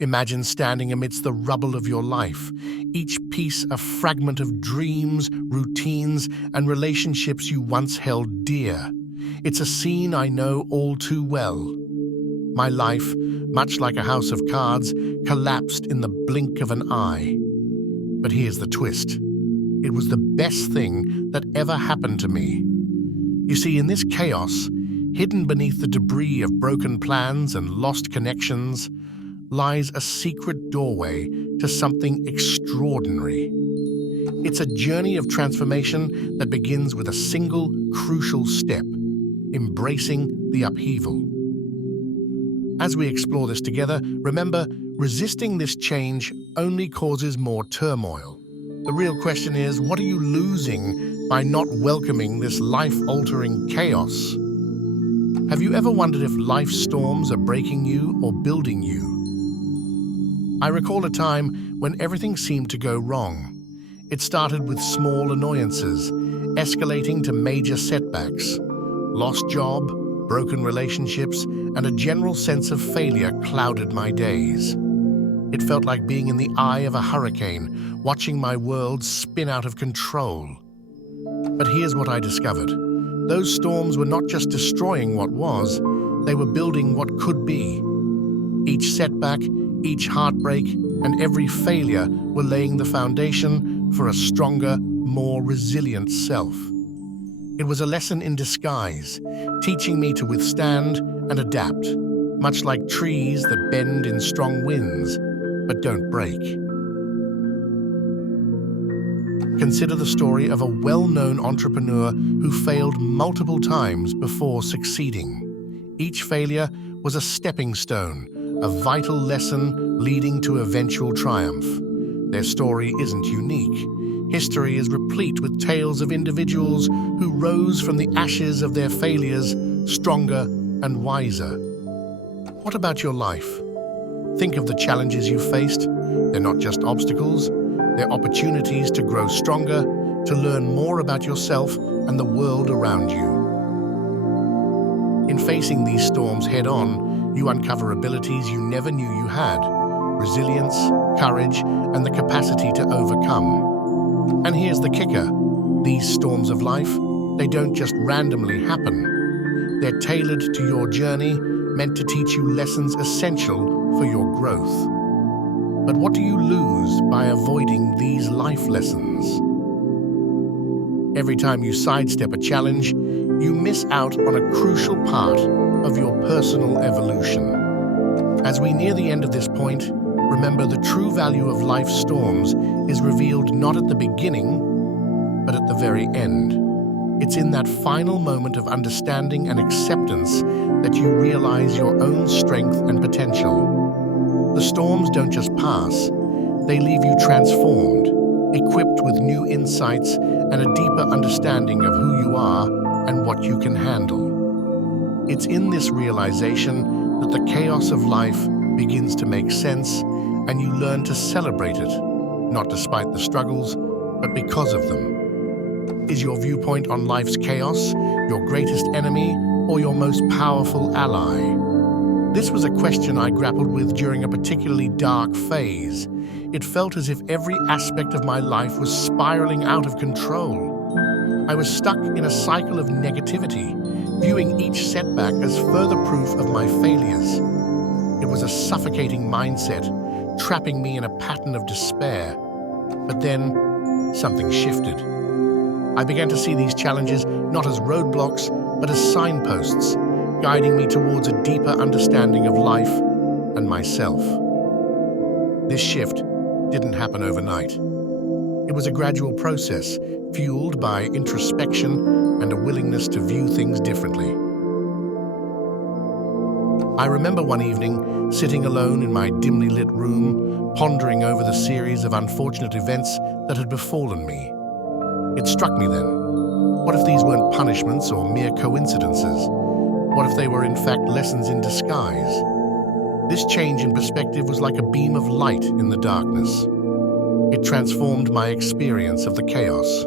Imagine standing amidst the rubble of your life, each piece a fragment of dreams, routines, and relationships you once held dear. It's a scene I know all too well. My life, much like a house of cards, collapsed in the blink of an eye. But here's the twist. It was the best thing that ever happened to me. You see, in this chaos, hidden beneath the debris of broken plans and lost connections, lies a secret doorway to something extraordinary. It's a journey of transformation that begins with a single crucial step, embracing the upheaval. As we explore this together, remember, resisting this change only causes more turmoil. The real question is, what are you losing by not welcoming this life-altering chaos? Have you ever wondered if life storms are breaking you or building you? I recall a time when everything seemed to go wrong. It started with small annoyances, escalating to major setbacks. Lost job, broken relationships, and a general sense of failure clouded my days. It felt like being in the eye of a hurricane, watching my world spin out of control. But here's what I discovered. Those storms were not just destroying what was, they were building what could be. Each setback, each heartbreak, and every failure were laying the foundation for a stronger, more resilient self. It was a lesson in disguise, teaching me to withstand and adapt, much like trees that bend in strong winds, but don't break. Consider the story of a well-known entrepreneur who failed multiple times before succeeding. Each failure was a stepping stone, a vital lesson leading to eventual triumph. Their story isn't unique. History is replete with tales of individuals who rose from the ashes of their failures stronger and wiser. What about your life? Think of the challenges you faced. They're not just obstacles, they're opportunities to grow stronger, to learn more about yourself and the world around you. In facing these storms head-on, you uncover abilities you never knew you had: resilience, courage, and the capacity to overcome. And here's the kicker. These storms of life, they don't just randomly happen. They're tailored to your journey, meant to teach you lessons essential for your growth. But what do you lose by avoiding these life lessons? Every time you sidestep a challenge, you miss out on a crucial part of your personal evolution. As we near the end of this point, remember the true value of life's storms is revealed not at the beginning, but at the very end. It's in that final moment of understanding and acceptance that you realize your own strength and potential. The storms don't just pass, they leave you transformed, equipped with new insights and a deeper understanding of who you are and what you can handle. It's in this realization that the chaos of life begins to make sense, and you learn to celebrate it, not despite the struggles, but because of them. Is your viewpoint on life's chaos your greatest enemy or your most powerful ally? This was a question I grappled with during a particularly dark phase. It felt as if every aspect of my life was spiraling out of control. I was stuck in a cycle of negativity, viewing each setback as further proof of my failures. It was a suffocating mindset, trapping me in a pattern of despair. But then, something shifted. I began to see these challenges not as roadblocks, but as signposts, guiding me towards a deeper understanding of life and myself. This shift didn't happen overnight. It was a gradual process, fueled by introspection and a willingness to view things differently. I remember one evening, sitting alone in my dimly lit room, pondering over the series of unfortunate events that had befallen me. It struck me then, what if these weren't punishments or mere coincidences? What if they were in fact lessons in disguise? This change in perspective was like a beam of light in the darkness. It transformed my experience of the chaos.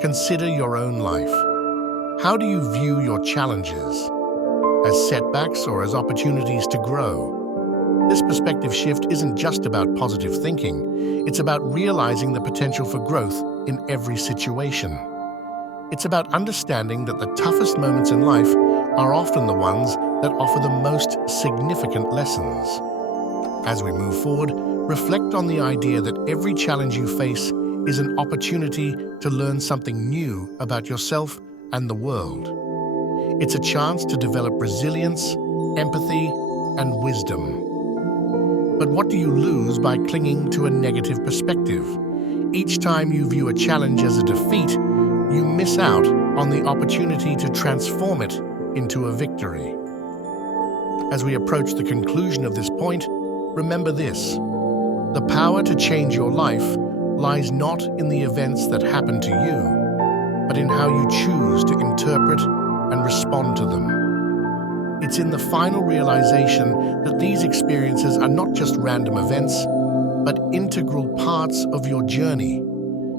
Consider your own life. How do you view your challenges? As setbacks or as opportunities to grow? This perspective shift isn't just about positive thinking. It's about realizing the potential for growth in every situation. It's about understanding that the toughest moments in life are often the ones that offer the most significant lessons. As we move forward, reflect on the idea that every challenge you face is an opportunity to learn something new about yourself and the world. It's a chance to develop resilience, empathy, and wisdom. But what do you lose by clinging to a negative perspective? Each time you view a challenge as a defeat, you miss out on the opportunity to transform it into a victory. As we approach the conclusion of this point, remember this: the power to change your life lies not in the events that happen to you, but in how you choose to interpret and respond to them. It's in the final realization that these experiences are not just random events, but integral parts of your journey,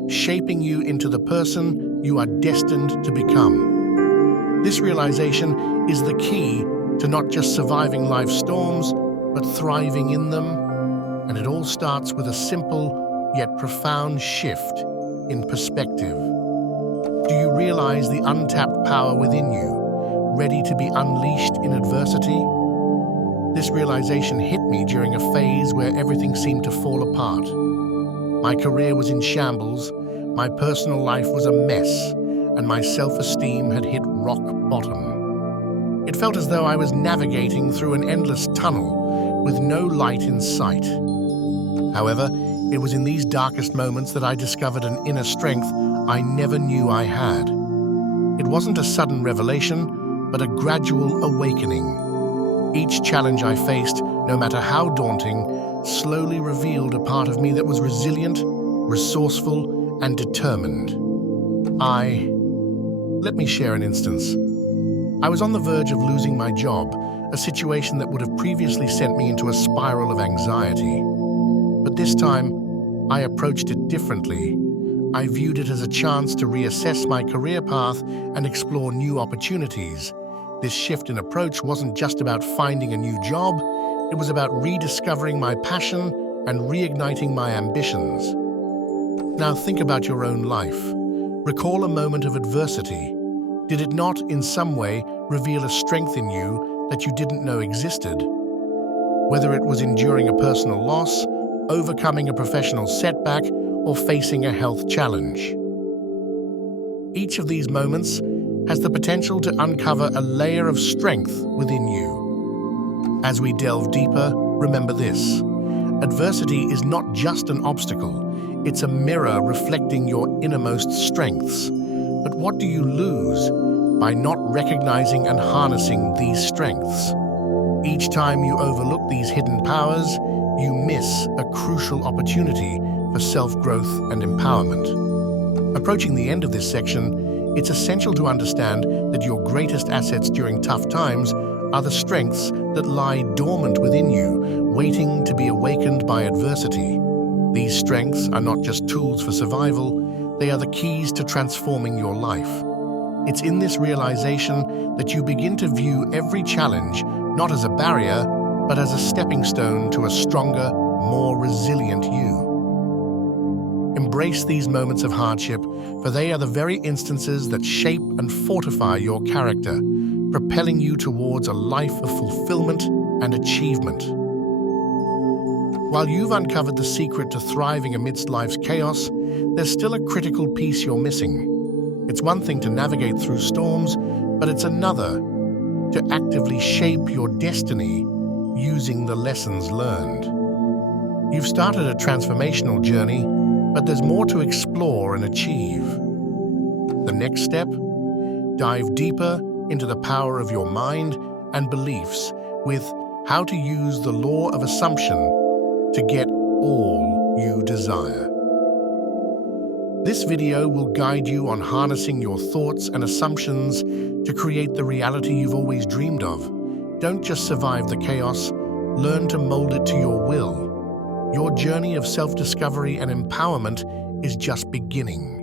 shaping you into the person you are destined to become. This realization is the key to not just surviving life's storms, but thriving in them. And it all starts with a simple yet profound shift in perspective. Do you realize the untapped power within you, ready to be unleashed in adversity? This realization hit me during a phase where everything seemed to fall apart. My career was in shambles, my personal life was a mess, and my self-esteem had hit rock bottom. It felt as though I was navigating through an endless tunnel with no light in sight. However, it was in these darkest moments that I discovered an inner strength I never knew I had. It wasn't a sudden revelation, but a gradual awakening. Each challenge I faced, no matter how daunting, slowly revealed a part of me that was resilient, resourceful, and determined. Let me share an instance. I was on the verge of losing my job, a situation that would have previously sent me into a spiral of anxiety. But this time, I approached it differently. I viewed it as a chance to reassess my career path and explore new opportunities. This shift in approach wasn't just about finding a new job, it was about rediscovering my passion and reigniting my ambitions. Now think about your own life. Recall a moment of adversity. Did it not, in some way, reveal a strength in you that you didn't know existed? Whether it was enduring a personal loss, overcoming a professional setback, or facing a health challenge. Each of these moments has the potential to uncover a layer of strength within you. As we delve deeper, remember this: adversity is not just an obstacle, it's a mirror reflecting your innermost strengths. But what do you lose by not recognizing and harnessing these strengths? Each time you overlook these hidden powers, you miss a crucial opportunity for self-growth and empowerment. Approaching the end of this section, it's essential to understand that your greatest assets during tough times are the strengths that lie dormant within you, waiting to be awakened by adversity. These strengths are not just tools for survival, they are the keys to transforming your life. It's in this realization that you begin to view every challenge not as a barrier, but as a stepping stone to a stronger, more resilient you. Embrace these moments of hardship, for they are the very instances that shape and fortify your character, propelling you towards a life of fulfillment and achievement. While you've uncovered the secret to thriving amidst life's chaos, there's still a critical piece you're missing. It's one thing to navigate through storms, but it's another to actively shape your destiny using the lessons learned. You've started a transformational journey, but there's more to explore and achieve. The next step? Dive deeper into the power of your mind and beliefs with how to use the law of assumption to get all you desire. This video will guide you on harnessing your thoughts and assumptions to create the reality you've always dreamed of. Don't just survive the chaos, learn to mold it to your will. Your journey of self-discovery and empowerment is just beginning.